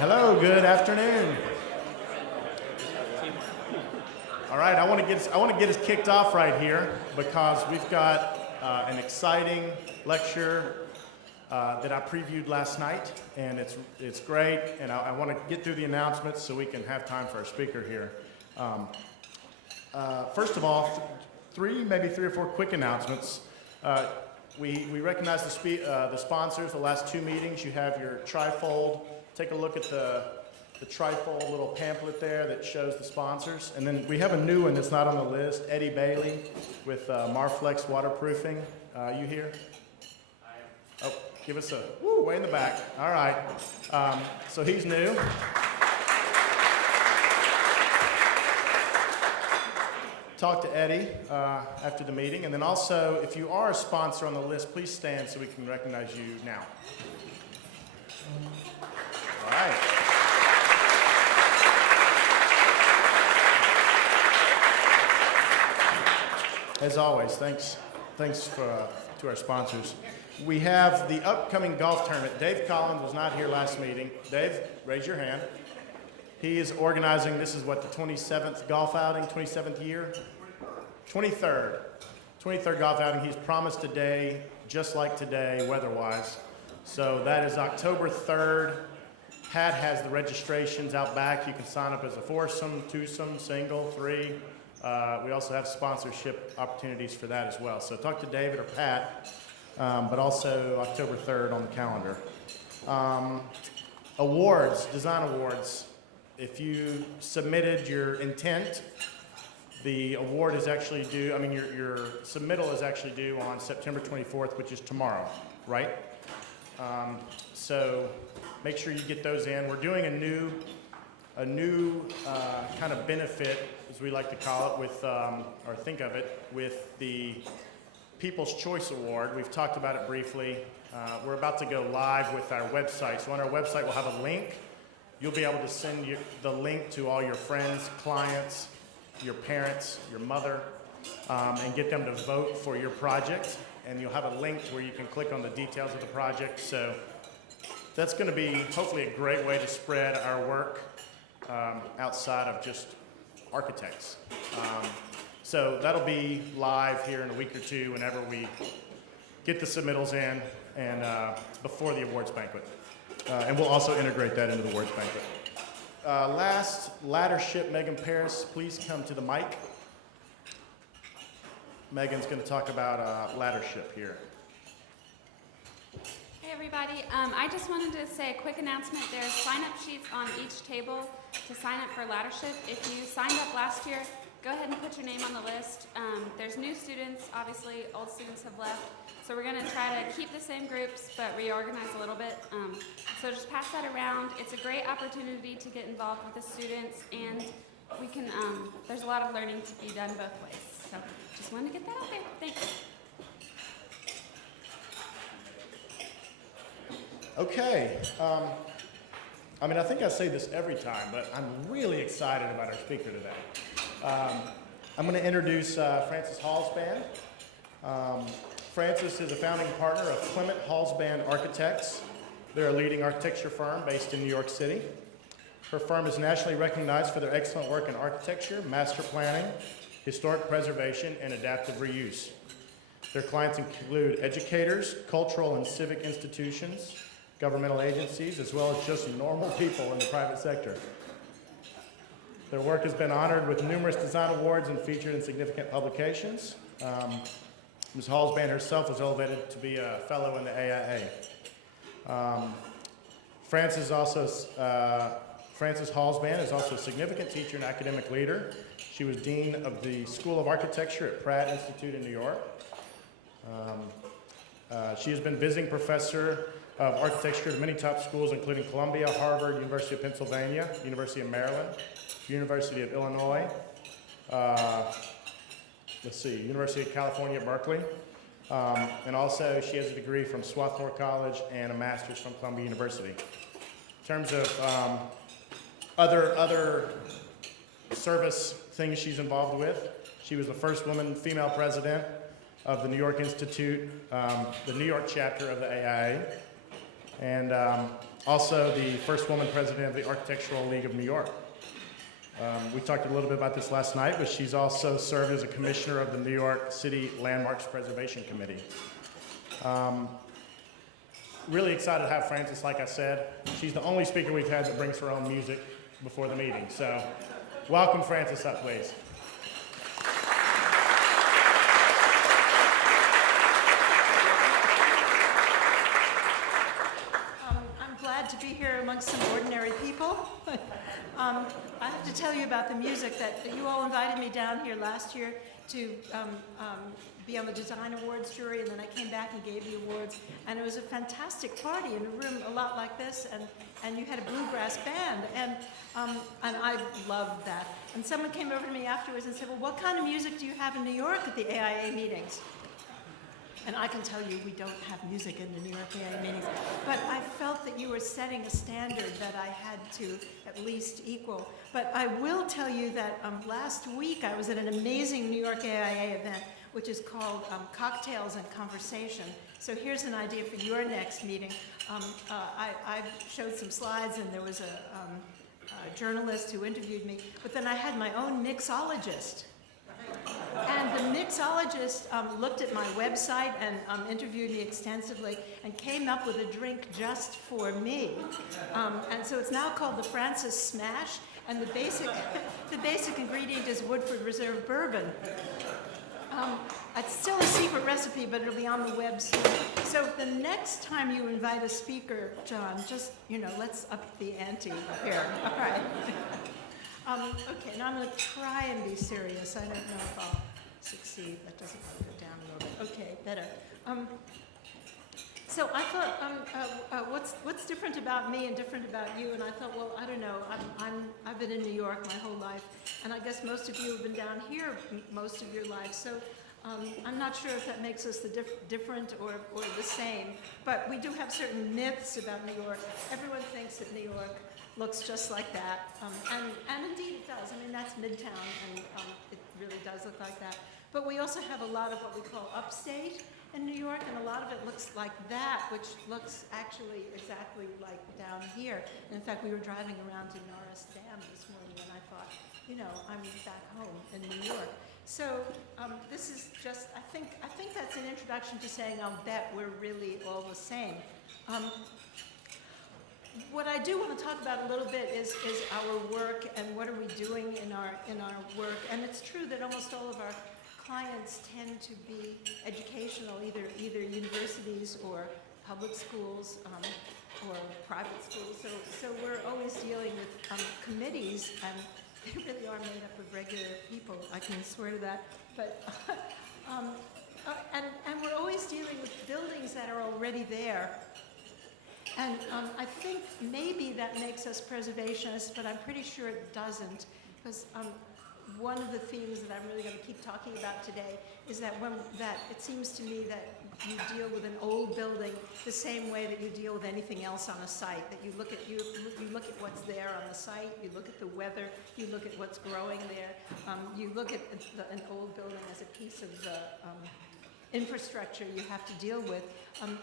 Hello, good afternoon. All right, I want to get us kicked off right here because we've got an exciting lecture that I previewed last night, and it's great. And I want to get through the announcements so we can have time for our speaker here. First of all, maybe three or four quick announcements. We recognize the sponsors. The last two meetings, you have your trifold. Take a look at the trifold little pamphlet there that shows the sponsors. And then we have a new one that's not on the list, Eddie Bailey with Marflex Waterproofing. You here? Oh, give us a woo, way in the back. All right. So he's new. Talk to Eddie after the meeting. And then also, if you are a sponsor on the list, please stand so we can recognize you now. All right. As always, thanks to our sponsors. We have the upcoming golf tournament. Dave Collins was not here last meeting. Dave, raise your hand. He is organizing, this is what, the 27th golf outing, 27th year? 23rd golf outing. He's promised a day just like today, weather-wise. So that is October 3rd. Pat has the registrations out back. You can sign up as a foursome, twosome, single, three. We also have sponsorship opportunities for that as well. So talk to David or Pat, but also October 3rd on the calendar. Awards, design awards. If you submitted your intent, the award is actually due, your submittal is actually due on September 24th, which is tomorrow, right? So make sure you get those in. We're doing a new kind of benefit, as we like to call it, with, or think of it, with the People's Choice Award. We've talked about it briefly. We're about to go live with our website. So on our website, we'll have a link. You'll be able to send the link to all your friends, clients, your parents, your mother, and get them to vote for your project. And you'll have a link where you can click on the details of the project. So that's going to be hopefully a great way to spread our work outside of just architects. So that'll be live here in a week or two whenever we get the submittals in and before the awards banquet. And we'll also integrate that into the awards banquet. Last, laddership, Megan Paris, please come to the mic. Megan's going to talk about laddership here. Hey everybody, I just wanted to say a quick announcement. There's sign-up sheets on each table to sign up for laddership. If you signed up last year, go ahead and put your name on the list. There's new students, obviously old students have left. So we're going to try to keep the same groups, but reorganize a little bit. So just pass that around. It's a great opportunity to get involved with the students, and we can. There's a lot of learning to be done both ways. So just wanted to get that out there. Thanks. Okay. I think I say this every time, but I'm really excited about our speaker today. I'm going to introduce Francis Halsband. Francis is a founding partner of Clement Halsband Architects. They're a leading architecture firm based in New York City. Her firm is nationally recognized for their excellent work in architecture, master planning, historic preservation, and adaptive reuse. Their clients include educators, cultural and civic institutions, governmental agencies, as well as just normal people in the private sector. Their work has been honored with numerous design awards and featured in significant publications. Ms. Halsband herself was elevated to be a fellow in the AIA. Francis Halsband is also a significant teacher and academic leader. She was Dean of the School of Architecture at Pratt Institute in New York. She has been visiting professor of architecture at many top schools, including Columbia, Harvard, University of Pennsylvania, University of Maryland, University of Illinois, University of California, Berkeley. And also she has a degree from Swarthmore College and a master's from Columbia University. In terms of other service things she's involved with, she was the first female president of the New York Institute, the New York chapter of the AIA. And Also the first woman president of the Architectural League of New York. We talked a little bit about this last night, but she's also served as a commissioner of the New York City Landmarks Preservation Committee. Really excited to have Frances, like I said. She's the only speaker we've had that brings her own music before the meeting. So welcome Frances up, please. I'm glad to be here amongst some ordinary people. I have to tell you about the music that you all invited me down here last year to be on the Design Awards jury, and then I came back and gave the awards, and it was a fantastic party in a room a lot like this, and you had a bluegrass band, and I loved that. And someone came over to me afterwards and said, well, what kind of music do you have in New York at the AIA meetings? And I can tell you we don't have music in the New York AIA meetings, but I felt that you were setting a standard that I had to at least equal. But I will tell you that last week I was at an amazing New York AIA event, which is called Cocktails and Conversation. So here's an idea for your next meeting. I showed some slides, and there was a journalist who interviewed me, but then I had my own mixologist. And the mixologist looked at my website and interviewed me extensively and came up with a drink just for me. And so it's now called the Frances Smash, and the basic ingredient is Woodford Reserve bourbon. It's still a secret recipe, but it'll be on the web soon. So the next time you invite a speaker, John, just, let's up the ante here. All right. Okay, now I'm going to try and be serious. I don't know if I'll succeed. That doesn't go down a little bit. Okay, better. So I thought, what's different about me and different about you? And I thought, well, I don't know. I've been in New York my whole life, and I guess most of you have been down here most of your life. So I'm not sure if that makes us the different or the same. But we do have certain myths about New York. Everyone thinks that New York looks just like that, and indeed it does. I mean, that's Midtown, and it really does look like that. But we also have a lot of what we call upstate in New York, and a lot of it looks like that, which looks actually exactly like down here. And in fact, we were driving around to Norris Dam this morning, and I thought, I'm back home in New York. So this is just, I think that's an introduction to saying, I'll bet we're really all the same. What I do want to talk about a little bit is our work and what are we doing in our work. And it's true that almost all of our clients tend to be educational, either universities or public schools or private schools. So we're always dealing with committees, and they really are made up of regular people. I can swear to that. But and we're always dealing with buildings that are already there. And I think maybe that makes us preservationists, but I'm pretty sure it doesn't, because one of the themes that I'm really going to keep talking about today is that it seems to me that you deal with an old building the same way that you deal with anything else on a site. That you look at what's there on the site, you look at the weather, you look at what's growing there, you look at an old building as a piece of the infrastructure you have to deal with,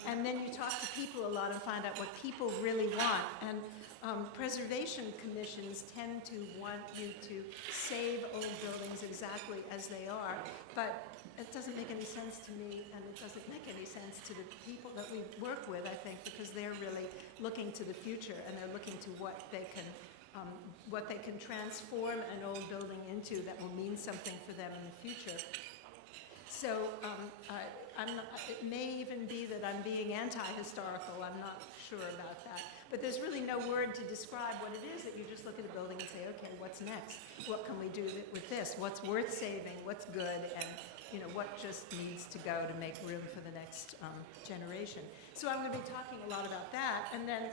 and then you talk to people a lot and find out what people really want. And preservation commissions tend to want you to save old buildings exactly as they are, but it doesn't make any sense to me, and it doesn't make any sense to the people that we work with, I think, because they're really looking to the future, and they're looking to what they can transform an old building into that will mean something for them in the future. So it may even be that I'm being anti-historical. I'm not sure about that. But there's really no word to describe what it is that you just look at a building and say, okay, what's next? What can we do with this? What's worth saving? What's good? And what just needs to go to make room for the next generation? So I'm going to be talking a lot about that. And then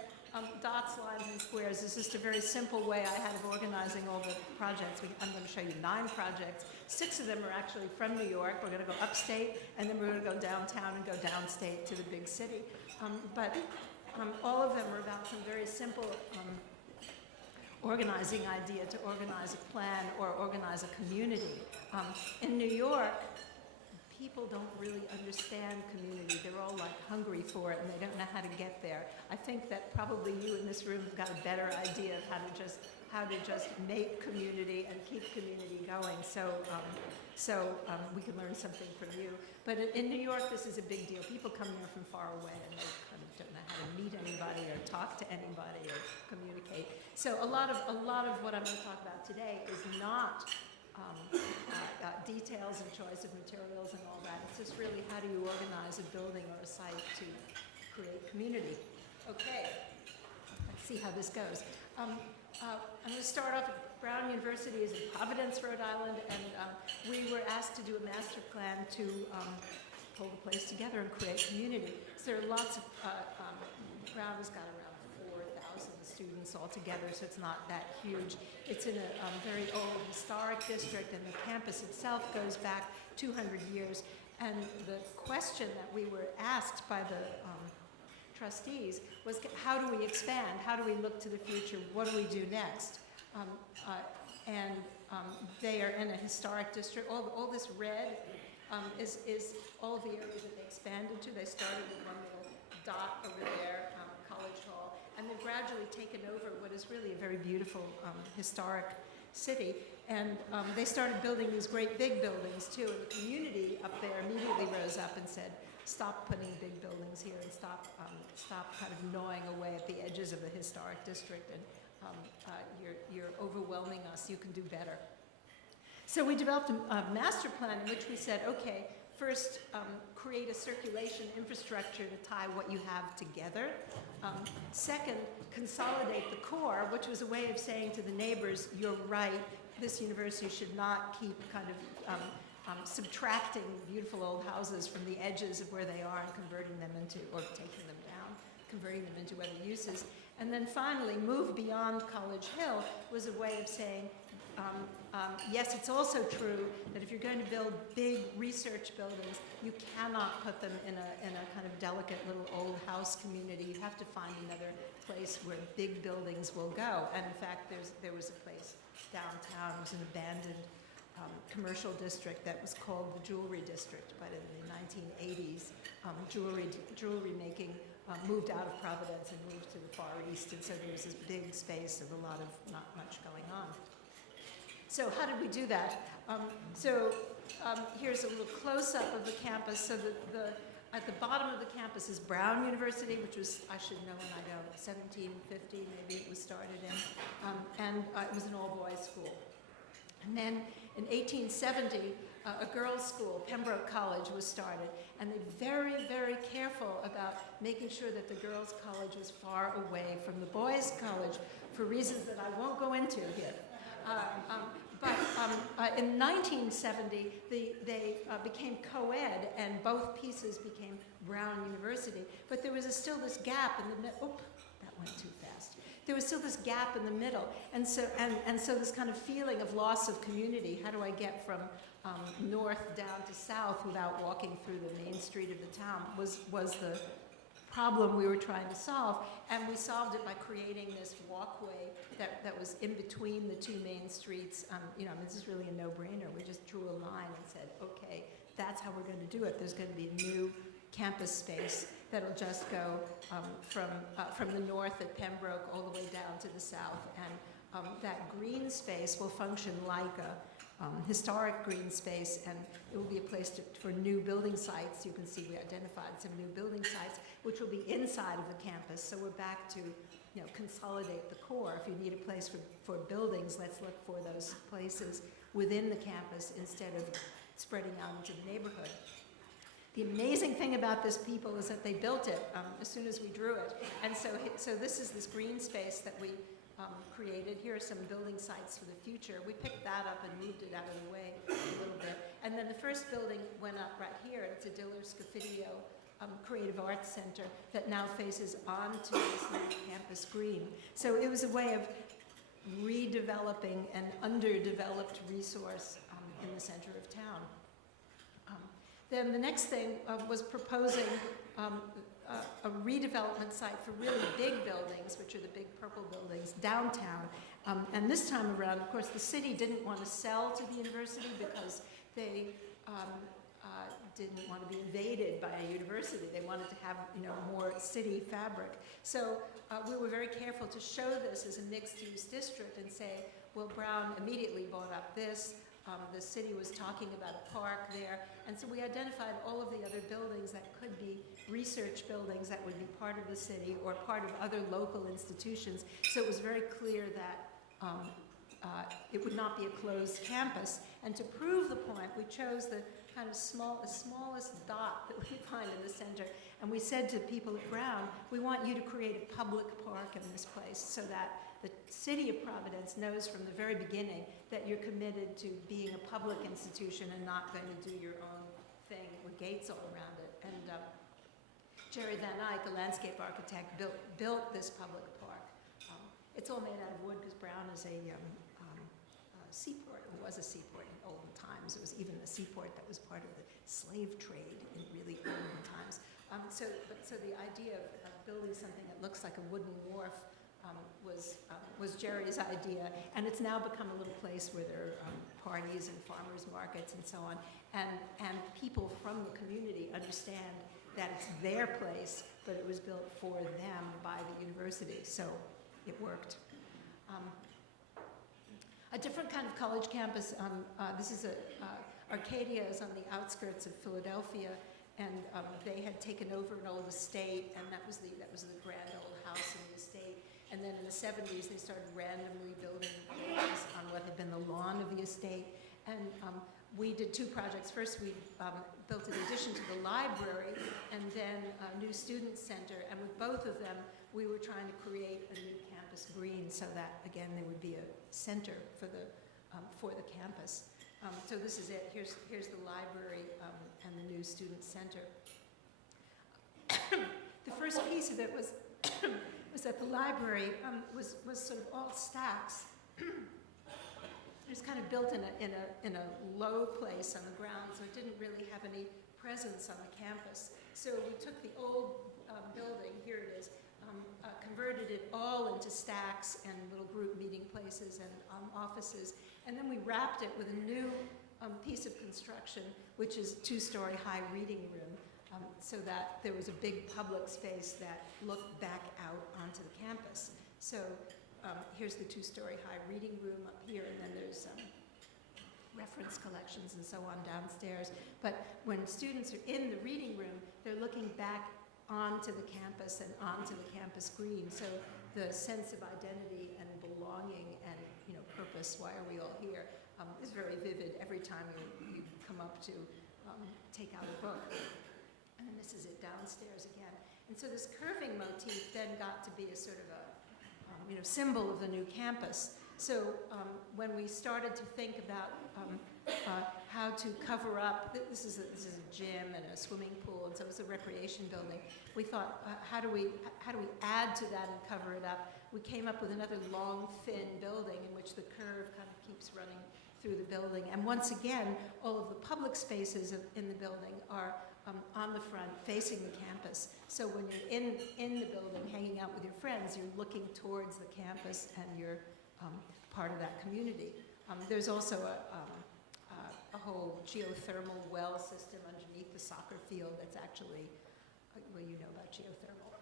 dots, lines, and squares is just a very simple way I had of organizing all the projects. I'm going to show you 9 projects. 6 of them are actually from New York. We're going to go upstate, and then we're going to go downtown and go downstate to the big city. But all of them are about some very simple organizing idea to organize a plan or organize a community. In New York, people don't really understand community. They're all like hungry for it and they don't know how to get there. I think that probably you in this room have got a better idea of how to just make community and keep community going. So we can learn something from you. But in New York, this is a big deal. People come here from far away and they kind of don't know how to meet anybody or talk to anybody or communicate. So a lot of what I'm going to talk about today is not details and choice of materials and all that. It's just really how do you organize a building or a site to create community. Okay, let's see how this goes. I'm going to start off at Brown University is in Providence, Rhode Island, and we were asked to do a master plan to pull the place together and create community. So there are lots of, Brown has got around 4,000 students altogether, so it's not that huge. It's in a very old historic district, and the campus itself goes back 200 years. And the question that we were asked by the trustees was, how do we expand? How do we look to the future? What do we do next? They are in a historic district. All this red is all the areas that they expanded to. They started with one little dot over there, College Hall, and they've gradually taken over what is really a very beautiful historic city. And they started building these great big buildings too, and the community up there immediately rose up and said, stop putting big buildings here and stop kind of gnawing away at the edges of the historic district, and you're overwhelming us, you can do better. So we developed a master plan in which we said, okay, first create a circulation infrastructure to tie what you have together. Second, consolidate the core, which was a way of saying to the neighbors, you're right, this university should not keep kind of subtracting beautiful old houses from the edges of where they are and converting them into, or taking them down, converting them into other uses. And then finally, move beyond College Hill was a way of saying, yes, it's also true that if you're going to build big research buildings, you cannot put them in a kind of delicate little old house community. You have to find another place where big buildings will go. And in fact, there was a place downtown, it was an abandoned commercial district that was called the Jewelry District, but in the 1980s, jewelry making moved out of Providence and moved to the Far East, and so there was this big space of a lot of not much going on. So how did we do that? Here's a little close-up of the campus. So at the bottom of the campus is Brown University, which was, I should know and I don't, 1750 maybe it was started in, and it was an all-boys school. And then in 1870, a girls' school, Pembroke College, was started, and they were very, very careful about making sure that the girls' college was far away from the boys' college for reasons that I won't go into here. But in 1970, they became co-ed, and both pieces became Brown University. But there was still this gap in the middle. Oh, that went too fast. There was still this gap in the middle, and so this kind of feeling of loss of community. How do I get from north down to south without walking through the main street of the town? Was the problem we were trying to solve, and we solved it by creating this walkway that was in between the two main streets. This is really a no-brainer. We just drew a line and said, okay, that's how we're going to do it. There's going to be a new campus space that'll just go from the north at Pembroke all the way down to the south, and that green space will function like a historic green space, and it will be a place for new building sites. You can see we identified some new building sites, which will be inside of the campus. So we're back to, consolidate the core. If you need a place for buildings, let's look for those places within the campus instead of spreading out into the neighborhood. The amazing thing about this people is that they built it as soon as we drew it. And so this is this green space that we created. Here are some building sites for the future. We picked that up and moved it out of the way a little bit. And then the first building went up right here. It's a Diller Scofidio Creative Arts Center that now faces onto this new campus green. So it was a way of redeveloping an underdeveloped resource in the center of town. Then the next thing was proposing a redevelopment site for really big buildings, which are the big purple buildings downtown. And this time around, of course, the city didn't want to sell to the university because they didn't want to be invaded by a university. They wanted to have, more city fabric. So we were very careful to show this as a mixed-use district and say, well, Brown immediately bought up this. The city was talking about a park there. And so we identified all of the other buildings that could be research buildings that would be part of the city or part of other local institutions. So it was very clear that it would not be a closed campus. And to prove the point, we chose the kind of smallest dot that we could find in the center. And we said to people at Brown, we want you to create a public park in this place so that the city of Providence knows from the very beginning that you're committed to being a public institution and not going to do your own thing with gates all around it. And Jerry Van Eyck, a landscape architect, built this public park. It's all made out of wood because Brown is a seaport. It was a seaport in olden times. It was even a seaport that was part of the slave trade in really olden times. So the idea of building something that looks like a wooden wharf was Jerry's idea, and it's now become a little place where there are parties and farmers markets and so on, and people from the community understand that it's their place, but it was built for them by the university, so it worked. A different kind of college campus, this is Arcadia is on the outskirts of Philadelphia, and they had taken over an old estate, and that was the grand old house in the estate. And then in the 70s, they started randomly building buildings on what had been the lawn of the estate. And we did two projects. First, we built an addition to the library, and then a new student center. And with both of them, we were trying to create a new campus green so that, again, there would be a center for the campus. So this is it. Here's the library and the new student center. The first piece of it was that the library was sort of all stacks. It was kind of built in a low place on the ground, so it didn't really have any presence on the campus. So we took the old building, here it is, converted it all into stacks and little group meeting places and offices, and then we wrapped it with a new piece of construction, which is a 2-story high reading room, so that there was a big public space that looked back out onto the campus. So here's the 2-story high reading room up here, and then there's reference collections and so on downstairs. But when students are in the reading room, they're looking back onto the campus and onto the campus green. So the sense of identity and belonging and purpose, why are we all here, is very vivid every time you come up to take out a book. And then this is it downstairs again. And so this curving motif then got to be a sort of a symbol of the new campus. So when we started to think about how to cover up, this is a gym and a swimming pool, and so it's a recreation building. We thought, how do we add to that and cover it up? We came up with another long, thin building in which the curve kind of keeps running through the building. And once again, all of the public spaces in the building are on the front, facing the campus. So when you're in the building, hanging out with your friends, you're looking towards the campus and you're part of that community. There's also a whole geothermal well system underneath the soccer field that's actually, well, you know about geothermal.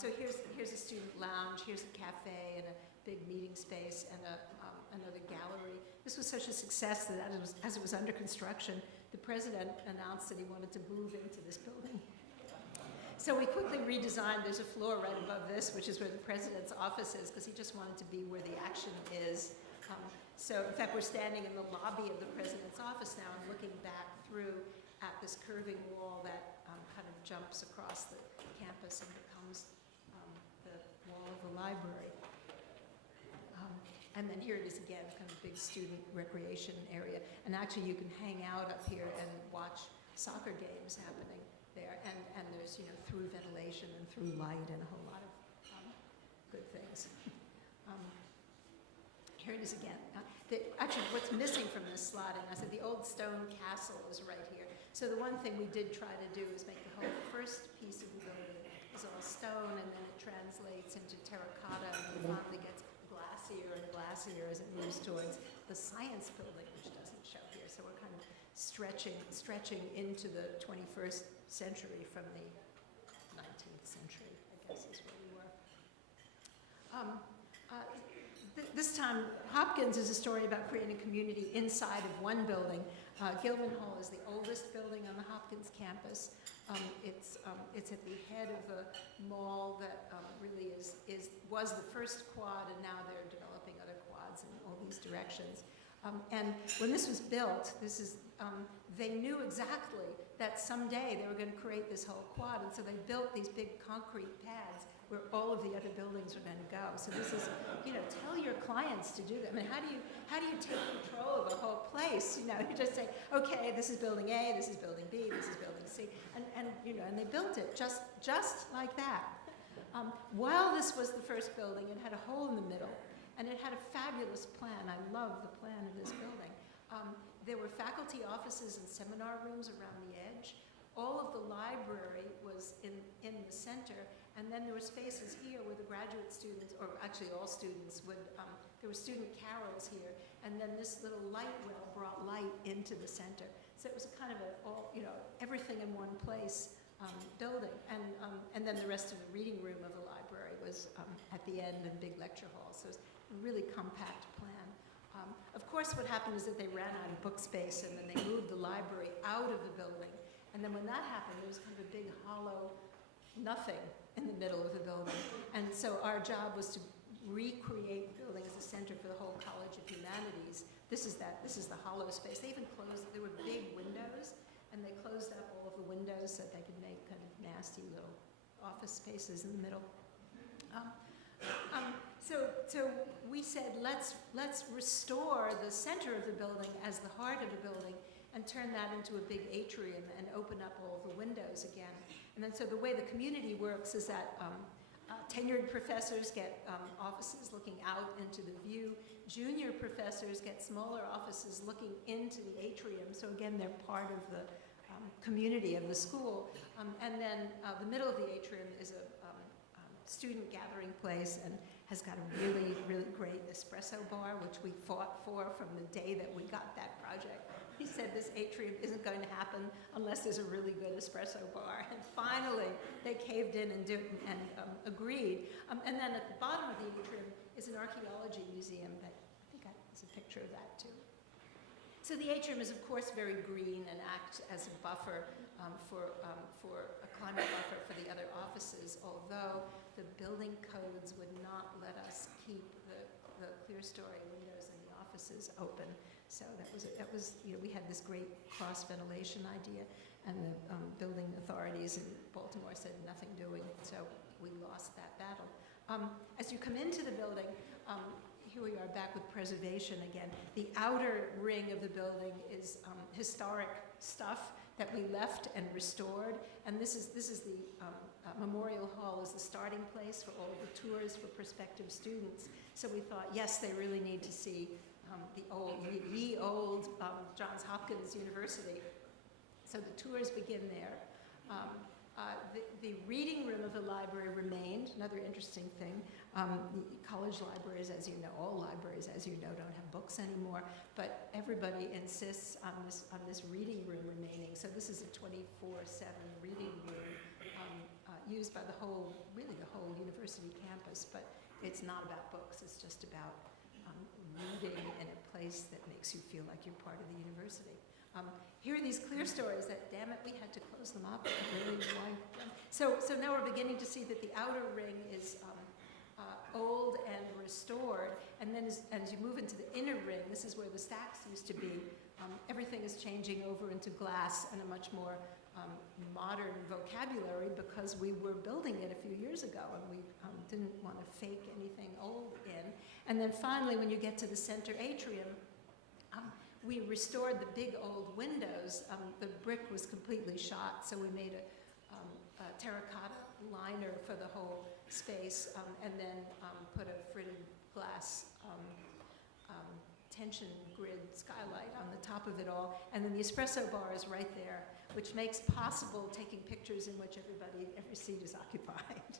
So here's a student lounge, here's a cafe and a big meeting space and another gallery. This was such a success that as it was under construction, the president announced that he wanted to move into this building. So we quickly redesigned. There's a floor right above this, which is where the president's office is, because he just wanted to be where the action is. So in fact, we're standing in the lobby of the president's office now and looking back through at this curving wall that kind of jumps across the campus and becomes the wall of the library. And then here it is again, kind of big student recreation area. And actually you can hang out up here and watch soccer games happening there. And there's, through ventilation and through light and a whole lot of good things. Here it is again. Actually, what's missing from this slide, and I said the old stone castle is right here. So the one thing we did try to do is make the whole first piece of the building is all stone, and then it translates into terracotta, and it finally gets glacier and glacier as it moves towards the science building, which doesn't show here. So we're kind of stretching into the 21st century from the 19th century, I guess is where we were. This time, Hopkins is a story about creating a community inside of one building. Gilman Hall is the oldest building on the Hopkins campus. It's at the head of a mall that really was the first quad, and now they're developing other quads in all these directions. And when this was built, they knew exactly that someday they were going to create this whole quad, and so they built these big concrete pads where all of the other buildings are going to go. So this is, tell your clients to do that. I mean, how do you take control of a whole place? You just say, okay, this is building A, this is building B, this is building C, and they built it just like that. While this was the first building, it had a hole in the middle, and it had a fabulous plan. I love the plan of this building. There were faculty offices and seminar rooms around the edge. All of the library was in the center, and then there were spaces here where the graduate students, or actually all students, there were student carols here, and then this little light well brought light into the center. So it was a kind of everything in one place building, and then the rest of the reading room of the library was at the end and big lecture hall. So it was a really compact plan. Of course, what happened is that they ran out of book space, and then they moved the library out of the building. And then when that happened, there was kind of a big hollow nothing in the middle of the building. And so our job was to recreate the building as a center for the whole College of Humanities. This is the hollow space. They even closed, there were big windows, and they closed up all of the windows so that they could make kind of nasty little office spaces in the middle. So we said, let's restore the center of the building as the heart of the building and turn that into a big atrium and open up all the windows again. And then so the way the community works is that tenured professors get offices looking out into the view. Junior professors get smaller offices looking into the atrium. So again, they're part of the community of the school. And then the middle of the atrium is a student gathering place and has got a really, really great espresso bar, which we fought for from the day that we got that project. He said this atrium isn't going to happen unless there's a really good espresso bar. And finally, they caved in and agreed. And then at the bottom of the atrium is an archaeology museum that I think there's a picture of that too. So the atrium is, of course, very green and acts as a buffer for a climate buffer for the other offices, although the building codes would not let us keep the clear-story windows in the offices open. So that was we had this great cross-ventilation idea, and the building authorities in Baltimore said nothing doing, so we lost that battle. As you come into the building, here we are back with preservation again. The outer ring of the building is historic stuff that we left and restored, and this is the Memorial Hall is the starting place for all of the tours for prospective students. So we thought, yes, they really need to see the old Johns Hopkins University. So the tours begin there. The reading room of the library remained, another interesting thing. College libraries, as you know, all libraries, as you know, don't have books anymore, but everybody insists on this reading room remaining. So this is a 24/7 reading room used by the whole university campus, but it's not about books, it's just about reading in a place that makes you feel like you're part of the university. Here are these clear stories that, damn it, we had to close them up. Really so now we're beginning to see that the outer ring is old and restored, and then as you move into the inner ring, this is where the stacks used to be. Everything is changing over into glass and a much more modern vocabulary because we were building it a few years ago and we didn't want to fake anything old in. And then finally, when you get to the center atrium, we restored the big old windows. The brick was completely shot, so we made a terracotta liner for the whole space, and then put a fritted glass tension grid skylight on the top of it all. And then the espresso bar is right there, which makes possible taking pictures in which every seat is occupied.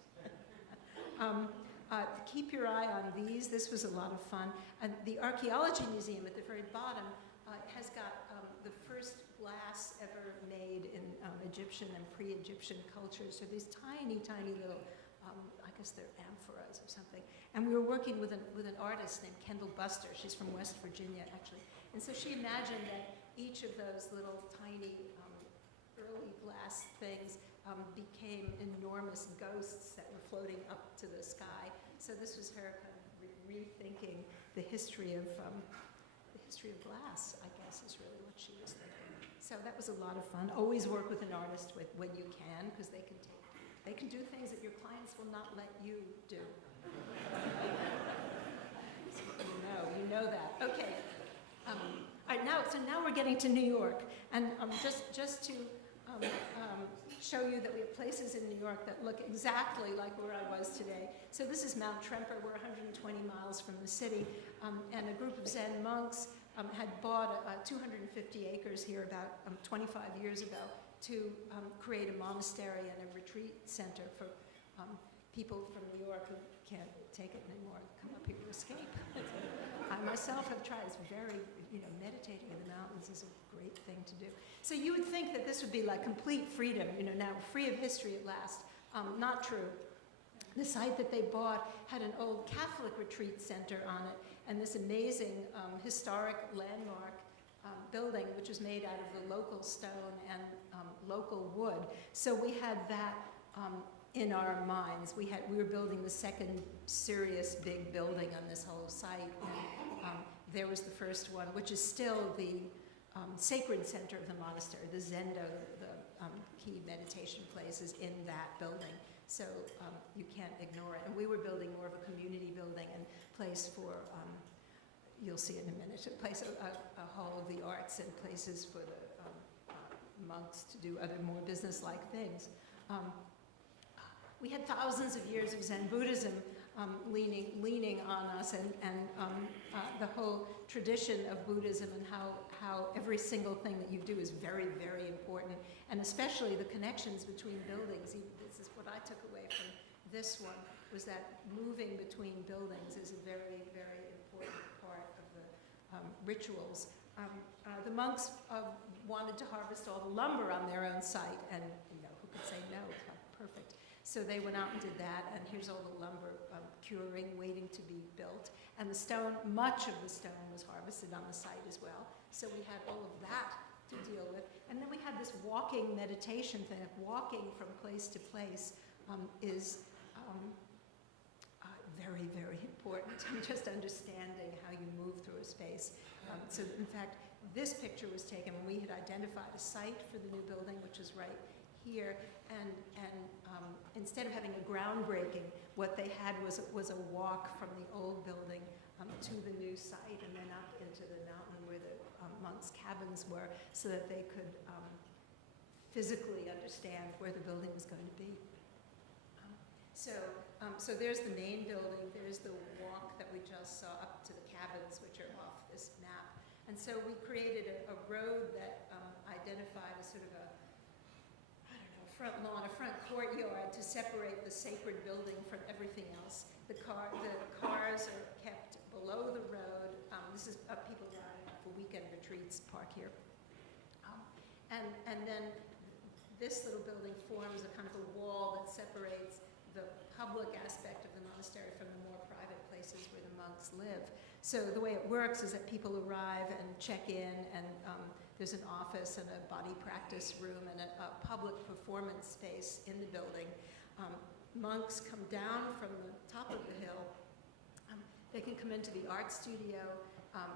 Keep your eye on these. This was a lot of fun. And the Archaeology Museum at the very bottom has got the first glass ever made in Egyptian and pre-Egyptian cultures. So these tiny, tiny little, I guess they're amphoras or something. And we were working with an artist named Kendall Buster. She's from West Virginia, actually. And so she imagined that each of those little tiny early glass things became enormous ghosts that were floating up to the sky. So this was her kind of rethinking the history of glass, I guess, is really what she was thinking. So that was a lot of fun. Always work with an artist when you can, because they can do things that your clients will not let you do. You know that. Okay. All right, now we're getting to New York, and just to show you that we have places in New York that look exactly like where I was today. So this is Mount Tremper. We're 120 miles from the city, and a group of Zen monks had bought 250 acres here about 25 years ago to create a monastery and a retreat center for people from New York who can't take it anymore and come up here to escape. I myself have tried. It's very, meditating in the mountains is a great thing to do. So you would think that this would be like complete freedom, now free of history at last. Not true. The site that they bought had an old Catholic retreat center on it, and this amazing historic landmark building, which was made out of the local stone and local wood. So we had that in our minds. We were building the second serious big building on this whole site, and there was the first one, which is still the sacred center of the monastery. The Zendo, the key meditation place, is in that building. So you can't ignore it. And we were building more of a community building and place for, you'll see in a minute, a place, a hall of the arts and places for the monks to do other more business-like things. We had thousands of years of Zen Buddhism leaning on us, and the whole tradition of Buddhism, and how every single thing that you do is very, very important, and especially the connections between buildings. This is what I took away from this one, was that moving between buildings is a very, very important part of the rituals. The monks wanted to harvest all the lumber on their own site, and who could say no? It's not perfect. So they went out and did that, and here's all the lumber curing, waiting to be built. And the stone, much of the stone was harvested on the site as well. So we had all of that to deal with. And then we had this walking meditation thing. Walking from place to place is very, very important. Just understanding how you move through a space. So in fact, this picture was taken when we had identified a site for the new building, which is right here, and instead of having a groundbreaking, what they had was a walk from the old building to the new site, and then up into the mountain where the monks' cabins were, so that they could physically understand where the building was going to be. So there's the main building. There's the walk that we just saw up to the cabins, which are off this map. And so we created a road that identified a sort of a front lawn, a front courtyard to separate the sacred building from everything else. The cars are kept below the road. This is people driving for weekend retreats, park here. And then this little building forms a kind of a wall that separates the public aspect of the monastery from the more private places where the monks live. So the way it works is that people arrive and check in, and there's an office and a body practice room and a public performance space in the building. Monks come down from the top of the hill. They can come into the art studio.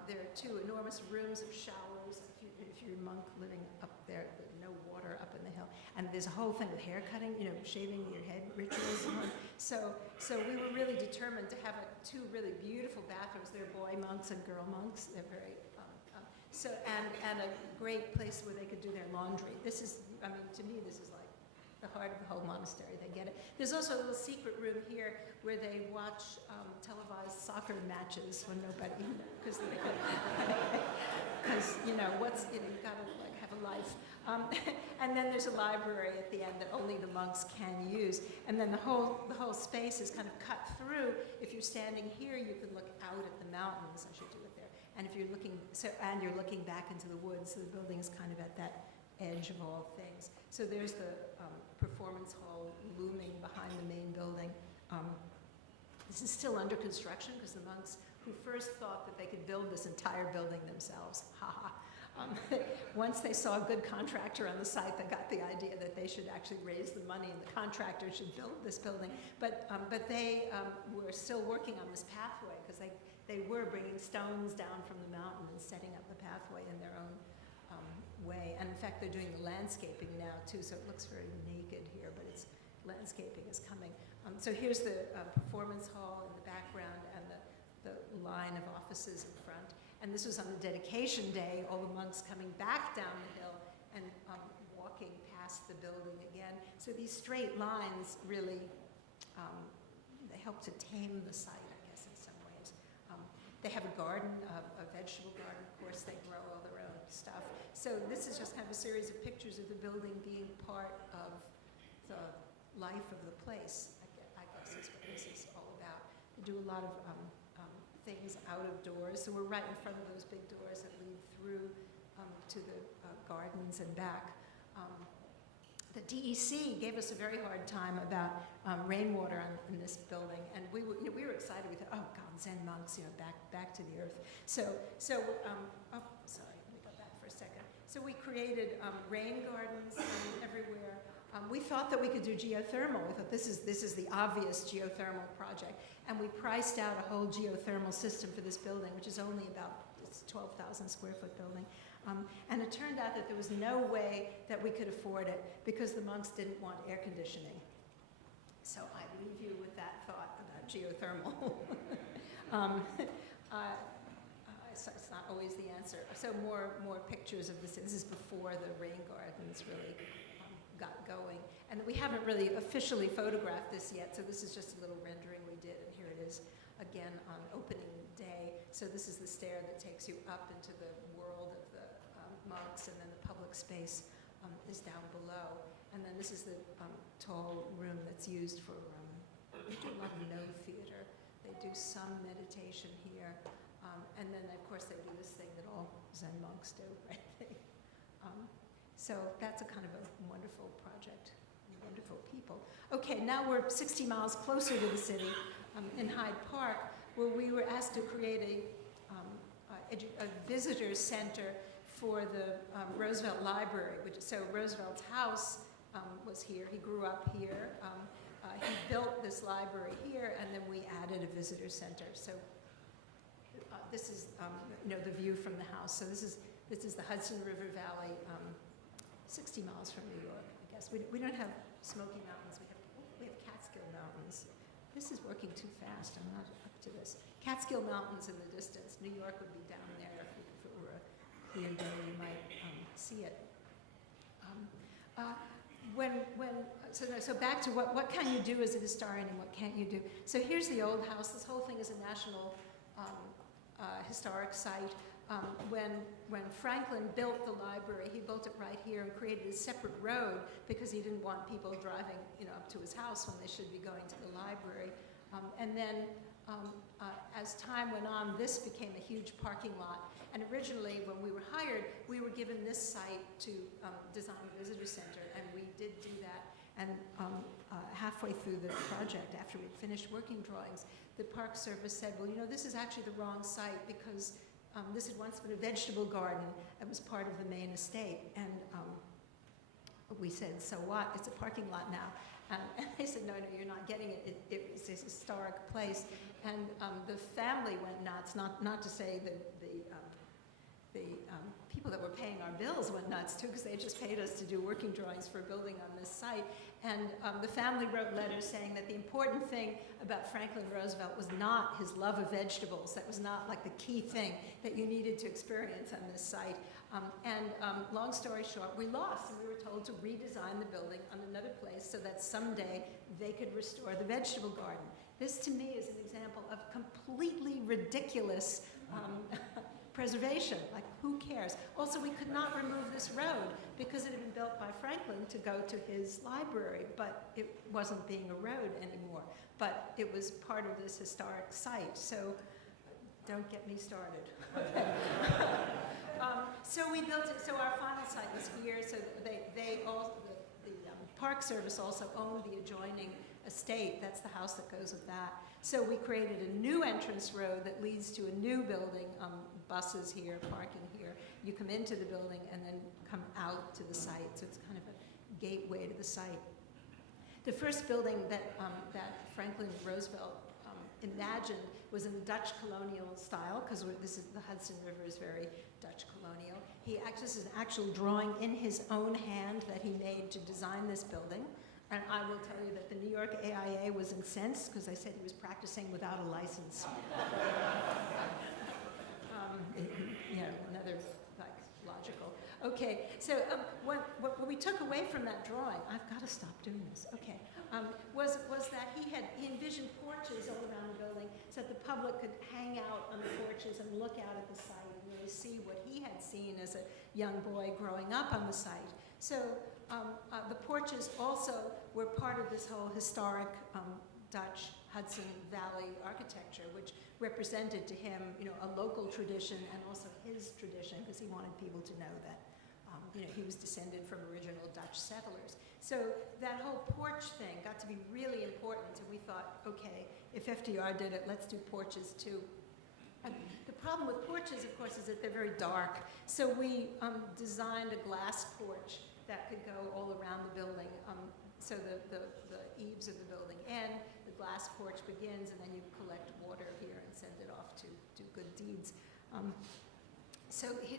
There are two enormous rooms of showers. If you're a monk living up there, no water up in the hill. And there's a whole thing with hair cutting, shaving your head rituals. So we were really determined to have two really beautiful bathrooms. They're boy monks and girl monks. They're very and a great place where they could do their laundry. This is, to me, this is like the heart of the whole monastery. They get it. There's also a little secret room here where they watch televised soccer matches when nobody, because you've got to have a life. And then there's a library at the end that only the monks can use. And then the whole space is kind of cut through. If you're standing here, you can look out at the mountains. I should do it there. And if you're looking, and you're looking back into the woods, so the building is kind of at that edge of all things. So there's the performance hall looming behind the main building. This is still under construction because the monks who first thought that they could build this entire building themselves, haha. Once they saw a good contractor on the site, they got the idea that they should actually raise the money and the contractor should build this building. But they were still working on this pathway because they were bringing stones down from the mountain and setting up the pathway in their own way. And in fact, they're doing the landscaping now too, so it looks very naked here, but it's landscaping is coming. So here's the performance hall in the background and the line of offices in front. And this was on the dedication day, all the monks coming back down the hill and walking past the building again. So these straight lines really, they help to tame the site, I guess, in some ways. They have a garden, a vegetable garden, of course, they grow all their own stuff. So this is just kind of a series of pictures of the building being part of the life of the place, I guess is what this is all about. They do a lot of things out of doors. So we're right in front of those big doors that lead through to the gardens and back. The DEC gave us a very hard time about rainwater in this building, and we were excited. We thought, oh God, Zen monks, back to the earth. So oh, sorry, let me go back for a second. So we created rain gardens everywhere. We thought that we could do geothermal. We thought this is the obvious geothermal project. And we priced out a whole geothermal system for this building, which is only about, it's a 12,000 square foot building. And it turned out that there was no way that we could afford it because the monks didn't want air conditioning. So I leave you with that thought about geothermal. So it's not always the answer. So more pictures of this. This is before the rain gardens really got going. And we haven't really officially photographed this yet, so this is just a little rendering we did, and here it is again on opening day. So this is the stair that takes you up into the world of the monks, and then the public space is down below. And then this is the tall room that's used for, they do a lot of no theater. They do some meditation here. And then, of course, they do this thing that all Zen monks do, right? So that's a kind of a wonderful project, wonderful people. Okay, now we're 60 miles closer to the city in Hyde Park, where we were asked to create a visitor center for the Roosevelt Library. So Roosevelt's house was here. He grew up here. He built this library here, and then we added a visitor center. So this is the view from the house. So this is the Hudson River Valley, 60 miles from New York, I guess. We don't have Smoky Mountains. We have Catskill Mountains. This is working too fast. I'm not up to this. Catskill Mountains in the distance. New York would be down there. If it were a clear day, you might see it. So back to what can you do as a historian and what can't you do? So here's the old house. This whole thing is a national historic site. When Franklin built the library, he built it right here and created a separate road because he didn't want people driving, up to his house when they should be going to the library. And then as time went on, this became a huge parking lot. And originally, when we were hired, we were given this site to design a visitor center, and we did do that. And halfway through the project, after we'd finished working drawings, the Park Service said, well, this is actually the wrong site because this had once been a vegetable garden that was part of the main estate. And we said, so what? It's a parking lot now. And they said, no, you're not getting it. It was this historic place. And the family went nuts, not to say that the people that were paying our bills went nuts too, because they just paid us to do working drawings for a building on this site. And the family wrote letters saying that the important thing about Franklin Roosevelt was not his love of vegetables. That was not like the key thing that you needed to experience on this site. Long story short, we lost, and we were told to redesign the building on another place so that someday they could restore the vegetable garden. This, to me, is an example of completely ridiculous preservation. Like, who cares? Also, we could not remove this road because it had been built by Franklin to go to his library, but it wasn't being a road anymore. But it was part of this historic site. So Don't get me started. So we built it, so our final site was here, so they all, the Park Service also owned the adjoining estate. That's the house that goes with that. So we created a new entrance road that leads to a new building, buses here, parking here. You come into the building and then come out to the site, so it's kind of a gateway to the site. The first building that, that Franklin Roosevelt imagined was in Dutch colonial style, because this is, the Hudson River is very Dutch colonial. This is an actual drawing in his own hand that he made to design this building. And I will tell you that the New York AIA was incensed because they said he was practicing without a license. Another, like, logical. Okay, so what we took away from that drawing, I've got to stop doing this, okay, was that he envisioned porches all around the building so that the public could hang out on the porches and look out at the site and really see what he had seen as a young boy growing up on the site. So the porches also were part of this whole historic Dutch Hudson Valley architecture, which represented to him, a local tradition and also his tradition, because he wanted people to know that, he was descended from original Dutch settlers. So that whole porch thing got to be really important, and we thought, okay, if FDR did it, let's do porches too. And the problem with porches, of course, is that they're very dark. So we designed a glass porch that could go all around the building. So the eaves of the building end, the glass porch begins, and then you collect water here and send it off to do good deeds.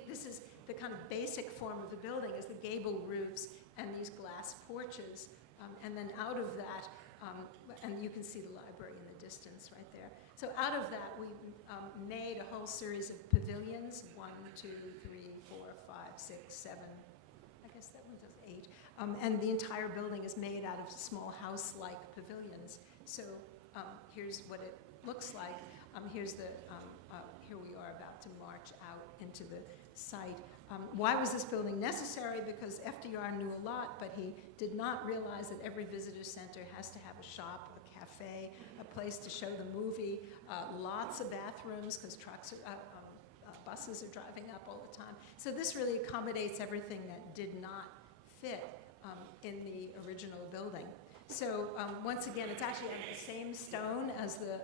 This is the kind of basic form of the building, is the gable roofs and these glass porches. And then out of that, and you can see the library in the distance right there. So out of that, we made a whole series of pavilions, 1, 2, 3, 4, 5, 6, 7, I guess that one does 8. And the entire building is made out of small house-like pavilions. So here's what it looks like. Here we are about to march out into the site. Why was this building necessary? Because FDR knew a lot, but he did not realize that every visitor center has to have a shop, a cafe, a place to show the movie, lots of bathrooms, because buses are driving up all the time. So this really accommodates everything that did not fit in the original building. So once again, it's actually on the same stone as the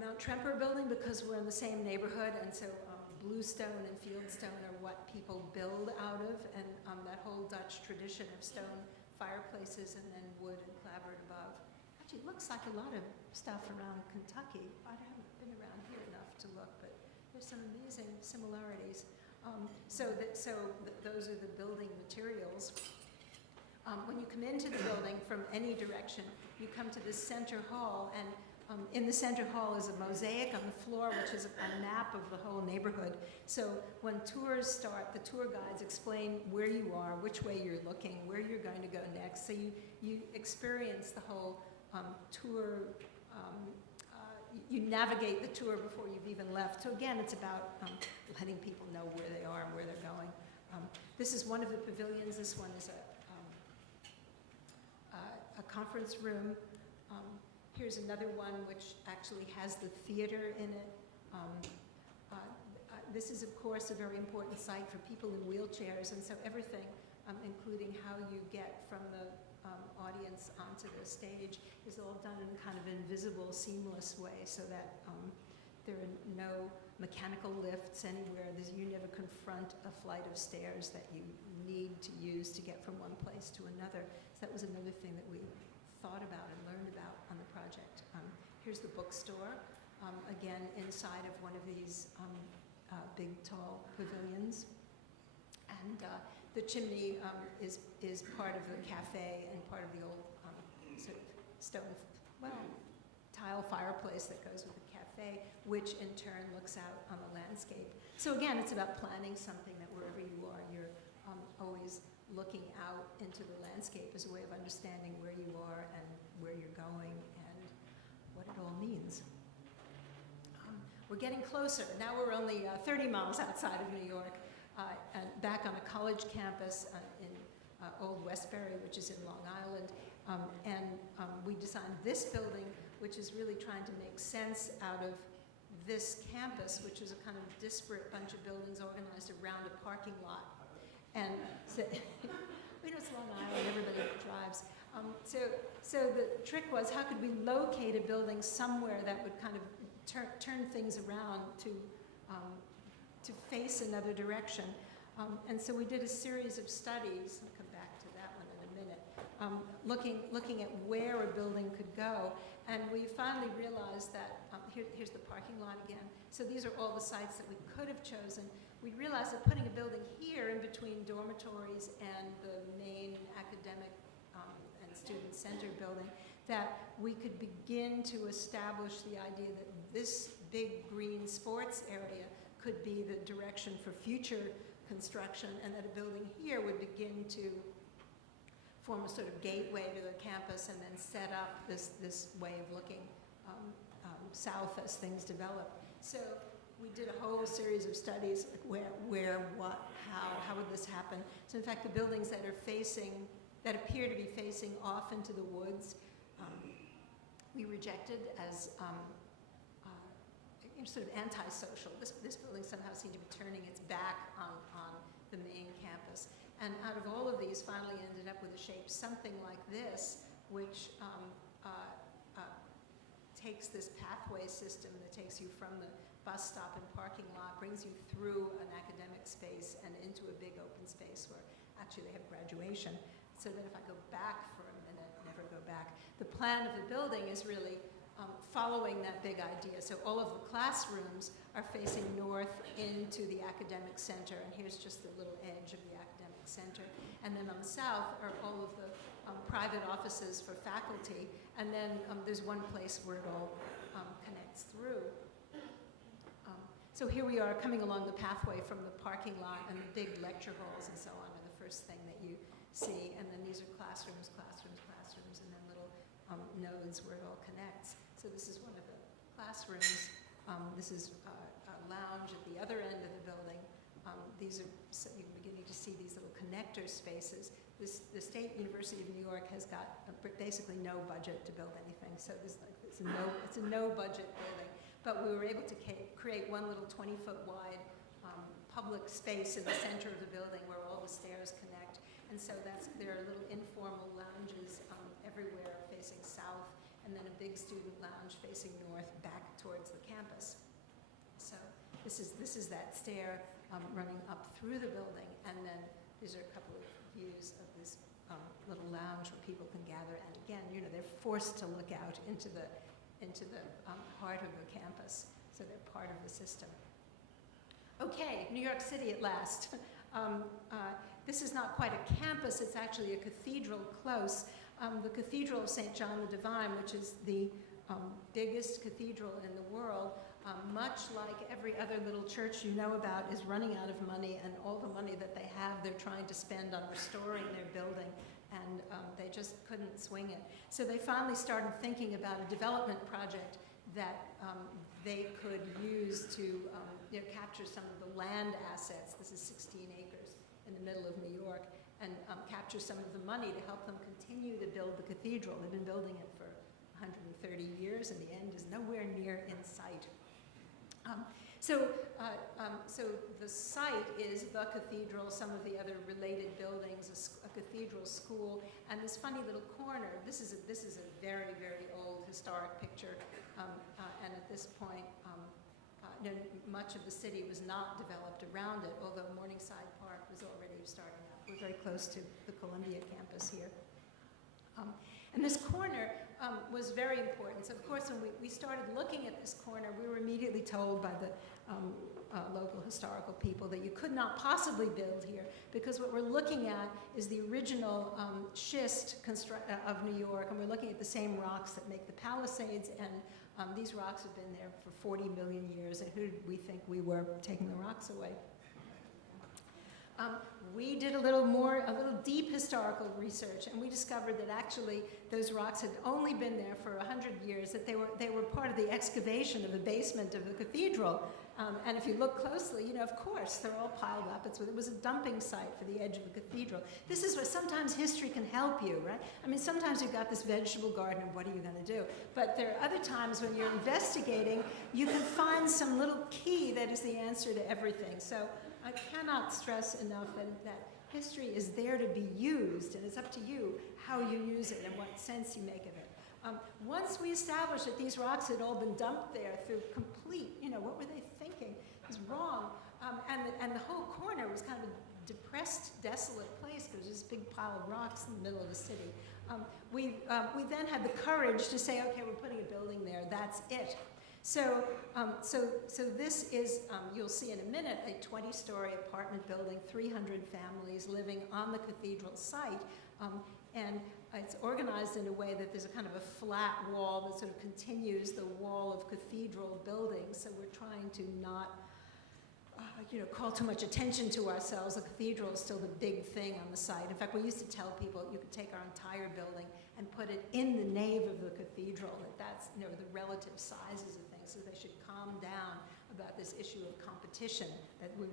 Mount Tremper building, because we're in the same neighborhood, and so bluestone and fieldstone are what people build out of, and that whole Dutch tradition of stone fireplaces and then wood and clapboard above. Actually, it looks like a lot of stuff around Kentucky. I haven't been around here enough to look, but there's some amazing similarities. Those are the building materials. When you come into the building from any direction, you come to this center hall, and in the center hall is a mosaic on the floor, which is a map of the whole neighborhood. So when tours start, the tour guides explain where you are, which way you're looking, where you're going to go next. So you experience the whole tour, you navigate the tour before you've even left. So again, it's about letting people know where they are and where they're going. This is one of the pavilions. This one is a conference room. Here's another one which actually has the theater in it. This is, of course, a very important site for people in wheelchairs, and so everything, including how you get from the audience onto the stage, is all done in a kind of invisible, seamless way, so that there are no mechanical lifts anywhere. You never confront a flight of stairs that you need to use to get from one place to another. So that was another thing that we thought about and learned about on the project. Here's the bookstore, again inside of one of these big tall pavilions. And the chimney is part of the cafe and part of the old sort of stone, tile fireplace that goes with the cafe, which in turn looks out on the landscape. So again, it's about planning something that wherever you are, you're always looking out into the landscape as a way of understanding where you are and where you're going and what it all means. We're getting closer. Now we're only 30 miles outside of New York, and back on a college campus in Old Westbury, which is in Long Island. We designed this building which is really trying to make sense out of this campus, which is a kind of disparate bunch of buildings organized around a parking lot. And so, we know it's Long Island, everybody drives. So the trick was, how could we locate a building somewhere that would kind of turn things around to face another direction? And so we did a series of studies. I'll come back to that one in a minute. Looking at where a building could go, and we finally realized that here's the parking lot again. So these are all the sites that we could have chosen. We realized that putting a building here in between dormitories and the main academic and student center building, that we could begin to establish the idea that this big green sports area could be the direction for future construction, and that a building here would begin to form a sort of gateway to the campus and then set up this way of looking south as things develop. So we did a whole series of studies, like where, what, how would this happen? So in fact, the buildings that appear to be facing off into the woods, we rejected as sort of antisocial. This building somehow seemed to be turning its back on the main campus. And out of all of these, finally ended up with a shape something like this, which takes this pathway system that takes you from the bus stop and parking lot, brings you through an academic space and into a big open space where actually they have graduation. So that if I go back for a minute, never go back, the plan of the building is really following that big idea. So all of the classrooms are facing north into the academic center, and here's just the little edge of the academic center. And then on the south are all of the private offices for faculty, and then there's one place where it all connects through. So here we are coming along the pathway from the parking lot, and the big lecture halls and so on are the first thing that you see. And then these are classrooms, and then little nodes where it all connects. So this is one of the classrooms. This is a lounge at the other end of the building. These are, so you're beginning to see these little connector spaces. The State University of New York has got basically no budget to build anything. So it's a no budget building. But we were able to create one little 20-foot wide public space in the center of the building where all the stairs connect. And so there are little informal lounges everywhere facing south, and then a big student lounge facing north back towards the campus. So this is that stair running up through the building, and then these are a couple of views of this little lounge where people can gather. And again, they're forced to look out into the heart of the campus, so they're part of the system. Okay, New York City at last. This is not quite a campus, it's actually a cathedral close. The Cathedral of St. John the Divine, which is the biggest cathedral in the world, much like every other little church you know about, is running out of money, and all the money that they have they're trying to spend on restoring their building, and they just couldn't swing it. So they finally started thinking about a development project that they could use to capture some of the land assets. This is 16 acres in the middle of New York, and capture some of the money to help them continue to build the cathedral. They've been building it for 130 years, and the end is nowhere near in sight. So the site is the cathedral, some of the other related buildings, a cathedral school, and this funny little corner. This is a very, very old historic picture, and at this point, much of the city was not developed around it, although Morningside Park was already starting up. We're very close to the Columbia campus here. And this corner was very important. So of course, when we started looking at this corner, we were immediately told by the local historical people that you could not possibly build here, because what we're looking at is the original schist of New York, and we're looking at the same rocks that make the Palisades, and these rocks have been there for 40 million years, and who did we think we were taking the rocks away? We did a little deep historical research, and we discovered that actually those rocks had only been there for 100 years, that they were part of the excavation of the basement of the cathedral. And if you look closely, of course, they're all piled up. It was a dumping site for the edge of the cathedral. This is where sometimes history can help you, right? I mean, sometimes you've got this vegetable garden, and what are you going to do? But there are other times when you're investigating, you can find some little key that is the answer to everything. So I cannot stress enough that history is there to be used, and it's up to you how you use it and what sense you make of it. Once we established that these rocks had all been dumped there through complete, what were they thinking? It was wrong. And the whole corner was kind of a depressed, desolate place because there's this big pile of rocks in the middle of the city. We then had the courage to say, okay, we're putting a building there, that's it. So this is, you'll see in a minute, a 20-story apartment building, 300 families living on the cathedral site. And it's organized in a way that there's a kind of a flat wall that sort of continues the wall of cathedral buildings. So we're trying to not, call too much attention to ourselves. The cathedral is still the big thing on the site. In fact, we used to tell people you could take our entire building and put it in the nave of the cathedral, that's the relative sizes of things, so they should calm down about this issue of competition, that we're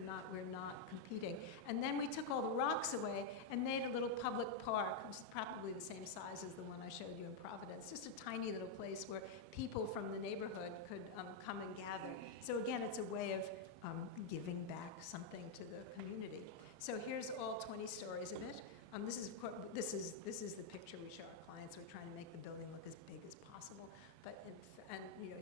not competing. And then we took all the rocks away and made a little public park, which is probably the same size as the one I showed you in Providence, just a tiny little place where people from the neighborhood could come and gather. So again, it's a way of giving back something to the community. So here's all 20 stories of it. This is the picture we show our clients. We're trying to make the building look as big as possible,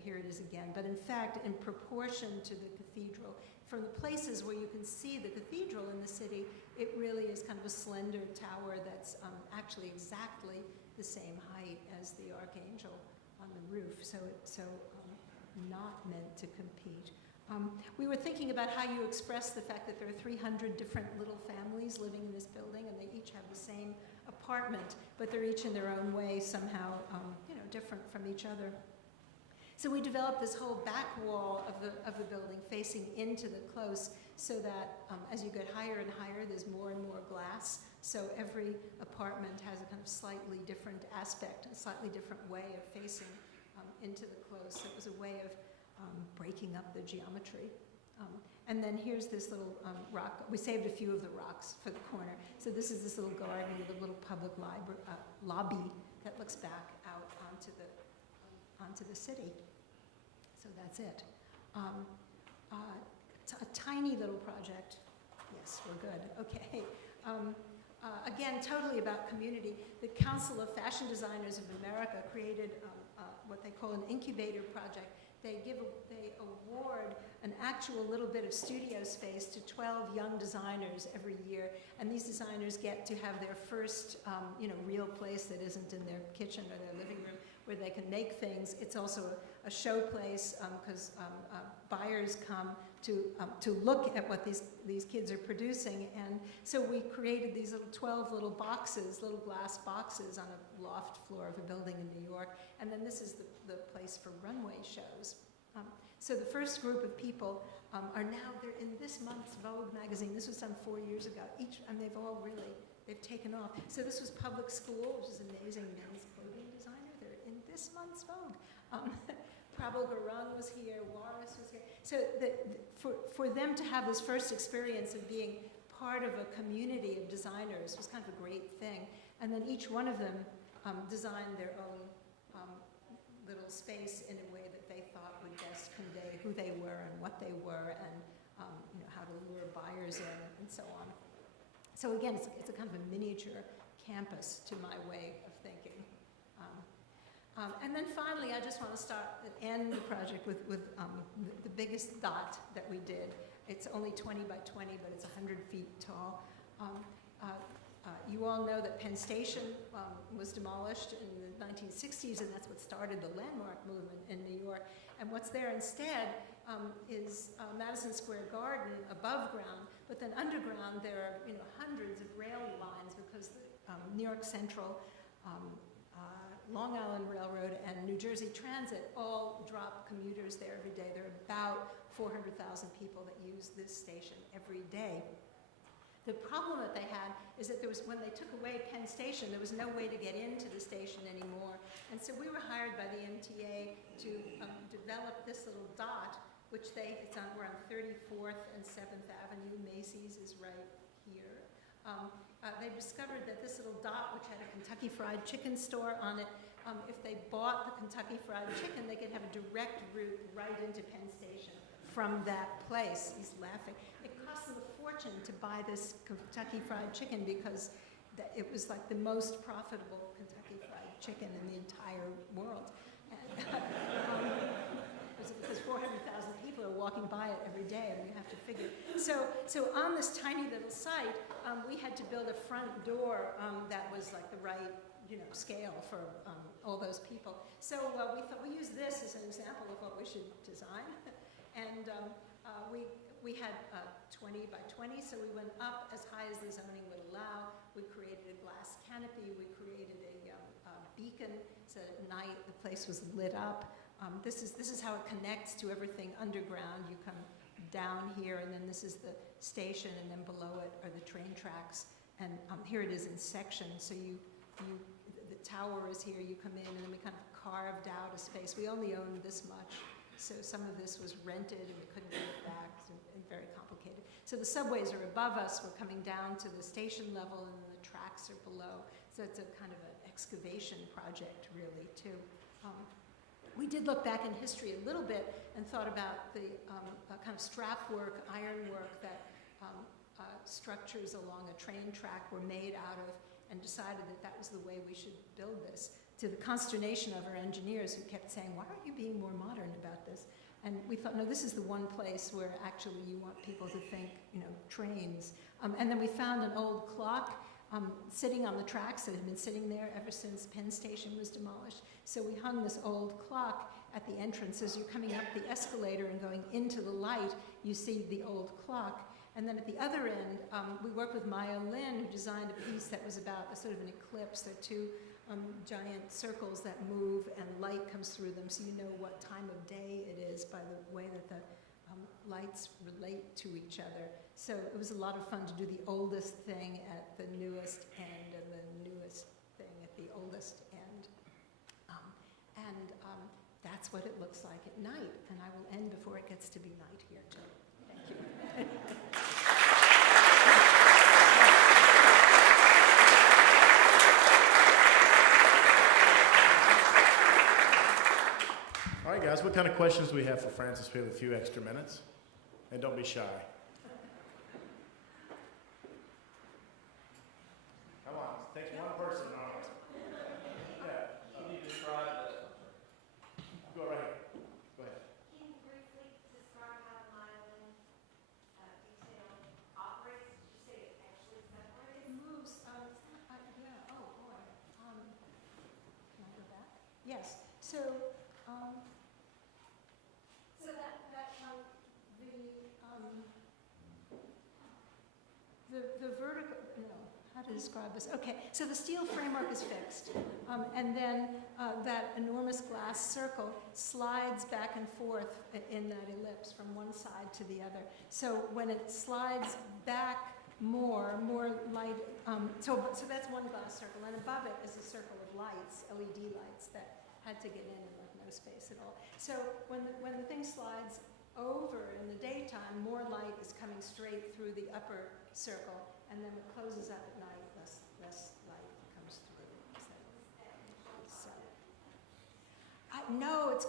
here it is again. But in fact, in proportion to the cathedral, from the places where you can see the cathedral in the city, it really is kind of a slender tower that's actually exactly the same height as the Archangel on the roof. So not meant to compete. We were thinking about how you express the fact that there are 300 different little families living in this building, and they each have the same apartment, but they're each in their own way somehow, different from each other. So we developed this whole back wall of the building facing into the close, so that as you get higher and higher, there's more and more glass. So every apartment has a kind of slightly different aspect, a slightly different way of facing into the close. So it was a way of breaking up the geometry. And then here's this little rock. We saved a few of the rocks for the corner. So this is this little garden with a little public lobby that looks back out onto the city. So that's it. A tiny little project. Yes, we're good. Okay. Again, totally about community. The Council of Fashion Designers of America created what they call an incubator project. They award an actual little bit of studio space to 12 young designers every year, and these designers get to have their first, real place that isn't in their kitchen or their living room, where they can make things. It's also a show place because buyers come to look at what these kids are producing, and so we created these 12 little boxes, little glass boxes on a loft floor of a building in New York, and then this is the place for runway shows. So the first group of people they're in this month's Vogue magazine. This was done 4 years ago. They've taken off. So this was Public School, which is an amazing men's clothing designer. They're in this month's Vogue. Prabal Gurung was here, Waris was here. So for them to have this first experience of being part of a community of designers was kind of a great thing. And then each one of them designed their own little space in a way that they thought would best convey who they were and what they were, and how to lure buyers in and so on. So again, it's a kind of a miniature campus to my way of thinking. And then finally, I just want to end the project with the biggest dot that we did. It's only 20 by 20, but it's 100 feet tall. You all know that Penn Station was demolished in the 1960s, and that's what started the landmark movement in New York. And what's there instead is Madison Square Garden above ground, but then underground there are hundreds of rail lines because the New York Central, Long Island Railroad, and New Jersey Transit all drop commuters there every day. There are about 400,000 people that use this station every day. The problem that they had is that there was, when they took away Penn Station, there was no way to get into the station anymore. And so we were hired by the MTA to develop this little dot, which we're on 34th and 7th Avenue. Macy's is right here. They discovered that this little dot, which had a Kentucky Fried Chicken store on it, if they bought the Kentucky Fried Chicken, they could have a direct route right into Penn Station from that place. He's laughing. It cost them a fortune to buy this Kentucky Fried Chicken because it was like the most profitable Kentucky Fried Chicken in the entire world. And, because 400,000 people are walking by it every day, and you have to figure. So on this tiny little site, we had to build a front door that was like the right, scale for all those people. So we thought we use this as an example of what we should design, and we had 20 by 20, so we went up as high as the zoning would allow. We created a glass canopy. We created a beacon, so at night the place was lit up. This is how it connects to everything underground. You come down here, and then this is the station, and then below it are the train tracks. And here it is in sections. So the tower is here. You come in, and then we kind of carved out a space. We only owned this much, so some of this was rented, and we couldn't give it back. And very complicated. So the subways are above us. We're coming down to the station level, and the tracks are below. So it's a kind of an excavation project, really, too. We did look back in history a little bit and thought about the kind of strap work, iron work that structures along a train track were made out of, and decided that that was the way we should build this, to the consternation of our engineers who kept saying, why aren't you being more modern about this? And we thought, no, this is the one place where actually you want people to think, trains. And then we found an old clock sitting on the tracks that had been sitting there ever since Penn Station was demolished. So we hung this old clock at the entrance. As you're coming up the escalator and going into the light, you see the old clock. And then at the other end, we worked with Maya Lin, who designed a piece that was about a sort of an eclipse. There are two giant circles that move, and light comes through them, so you know what time of day it is by the way that the lights relate to each other. So it was a lot of fun to do the oldest thing at the newest end, and the newest thing at the oldest end. That's what it looks like at night, and I will end before it gets to be night here, too. Thank you. All right, guys, what kind of questions do we have for Francis? We have a few extra minutes, and don't be shy. Come on, it takes one person. Yeah. Can you describe Go right here. Go ahead. Can you briefly describe how the myelin detail operates? Did you say it actually separates? It moves. Yeah. Oh boy. Can I go back? Yes. So the vertical. No. How to describe this? Okay. So the steel framework is fixed, and then that enormous glass circle slides back and forth in that ellipse from one side to the other. So when it slides back more light. So that's one glass circle, and above it is a circle of lights, LED lights that had to get in and like no space at all. So when the thing slides over in the daytime, more light is coming straight through the upper circle, and then it closes up at night, less light comes through. No, it's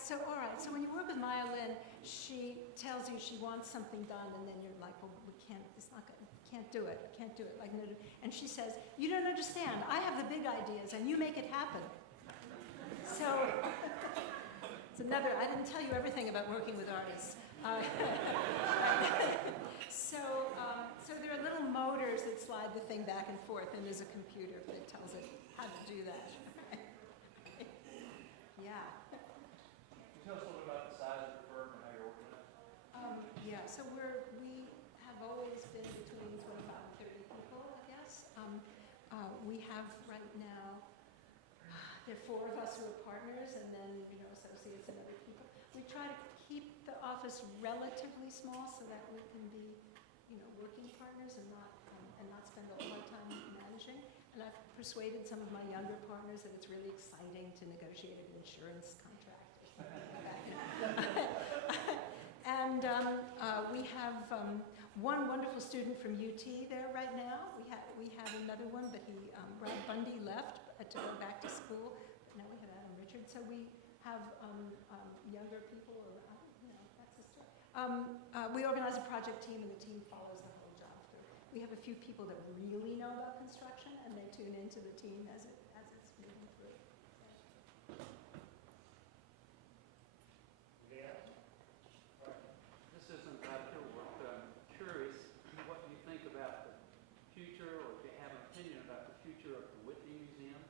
so all right. So when you work with Maya Lin, she tells you she wants something done, and then you're like, well, we can't. It's not good. Can't do it. Can't do it. Like no. And she says, you don't understand. I have the big ideas, and you make it happen. So it's another. I didn't tell you everything about working with artists. So there are little motors that slide the thing back and forth, and there's a computer that tells it how to do that. Yeah. Can you tell us a little bit about the size of the firm and how you're organized? Yeah. So we have always been between 25 and 30 people, I guess. We have right now. There are 4 of us who are partners, and then associates and other people. We try to keep the office relatively small so that we can be, working partners and not spend a lot of time managing. And I've persuaded some of my younger partners that it's really exciting to negotiate an insurance contract or something like that. And we have one wonderful student from UT there right now. We have another one, but Brad Bundy left to go back to school. Now we have Adam Richards. So we have younger people. That's the story. We organize a project team, and the team follows the whole job through. We have a few people that really know about construction, and they tune into the team as it's moving through. This isn't about your work, but I'm curious what you think about the future, or if you have an opinion about the future of the Whitney Museum,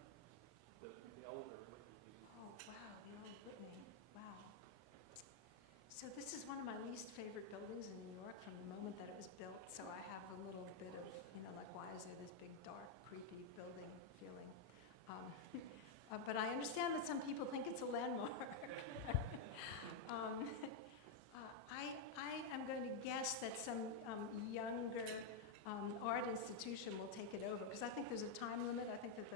the older Whitney Museum. Oh, wow, the old Whitney. Wow. So this is one of my least favorite buildings in New York from the moment that it was built. So I have a little bit of, like, why is there this big, dark, creepy building feeling? But I understand that some people think it's a landmark. I am going to guess that some younger art institution will take it over, because I think there's a time limit. I think that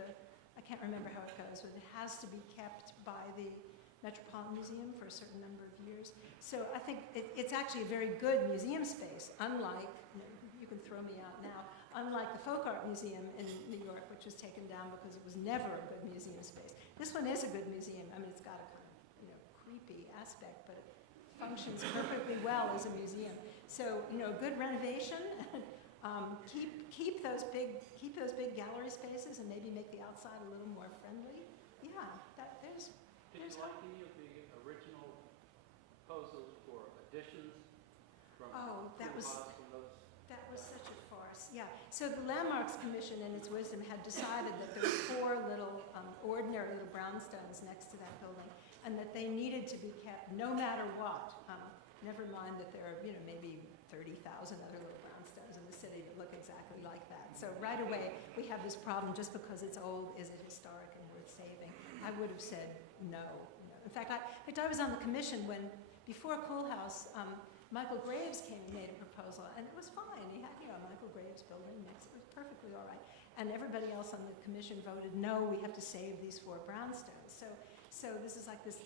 I can't remember how it goes, but it has to be kept by the Metropolitan Museum for a certain number of years. So I think it's actually a very good museum space, unlike, you can throw me out now, unlike the Folk Art Museum in New York, which was taken down because it was never a good museum space. This one is a good museum. I mean, it's got a kind of, creepy aspect, but it functions perfectly well as a museum. So, good renovation. Keep those big gallery spaces, and maybe make the outside a little more friendly. Yeah, there's. Did you like any of the original proposals for additions from that was those? such a farce. Yeah. So the Landmarks Commission, in its wisdom, had decided that there were 4 little ordinary little brownstones next to that building, and that they needed to be kept no matter what. Never mind that there are, maybe 30,000 other little brownstones in the city that look exactly like that. So right away, we have this problem. Just because it's old, is it historic and worth saving? I would have said no. In fact, I was on the commission when, before Koolhaus, Michael Graves came and made a proposal, and it was fine. He had, Michael Graves building next. It was perfectly all right. And everybody else on the commission voted, no, we have to save these 4 brownstones. So this is like this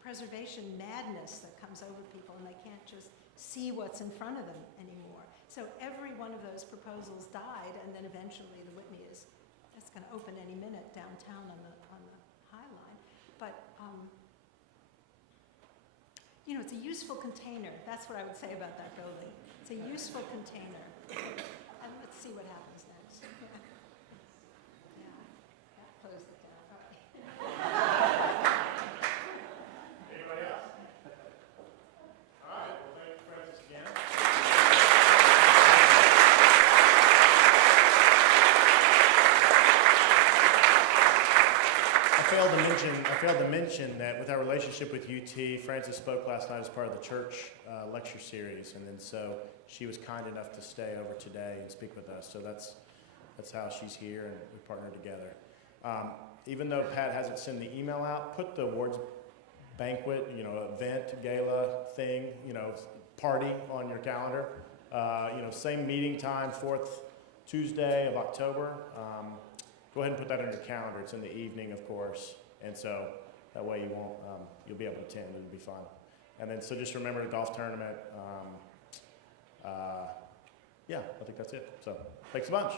preservation madness that comes over people, and they can't just see what's in front of them anymore. So every one of those proposals died, and then eventually the Whitney that's going to open any minute downtown on the High Line. But it's a useful container. That's what I would say about that building. It's a useful container. And let's see what happens next. Yeah, that closed it down. All right. Anybody else? All right, well, thank you, Francis, again. I failed to mention that with our relationship with UT, Frances spoke last night as part of the church lecture series, and then so she was kind enough to stay over today and speak with us. So that's how she's here, and we partnered together. Even though Pat hasn't sent the email out, put the awards banquet, event, gala thing, party on your calendar. Same meeting time, 4th Tuesday of October. Go ahead and put that on your calendar. It's in the evening, of course, and so that way you'll be able to attend. It'll be fun. And then so just remember the golf tournament. Yeah, I think that's it. So thanks a bunch.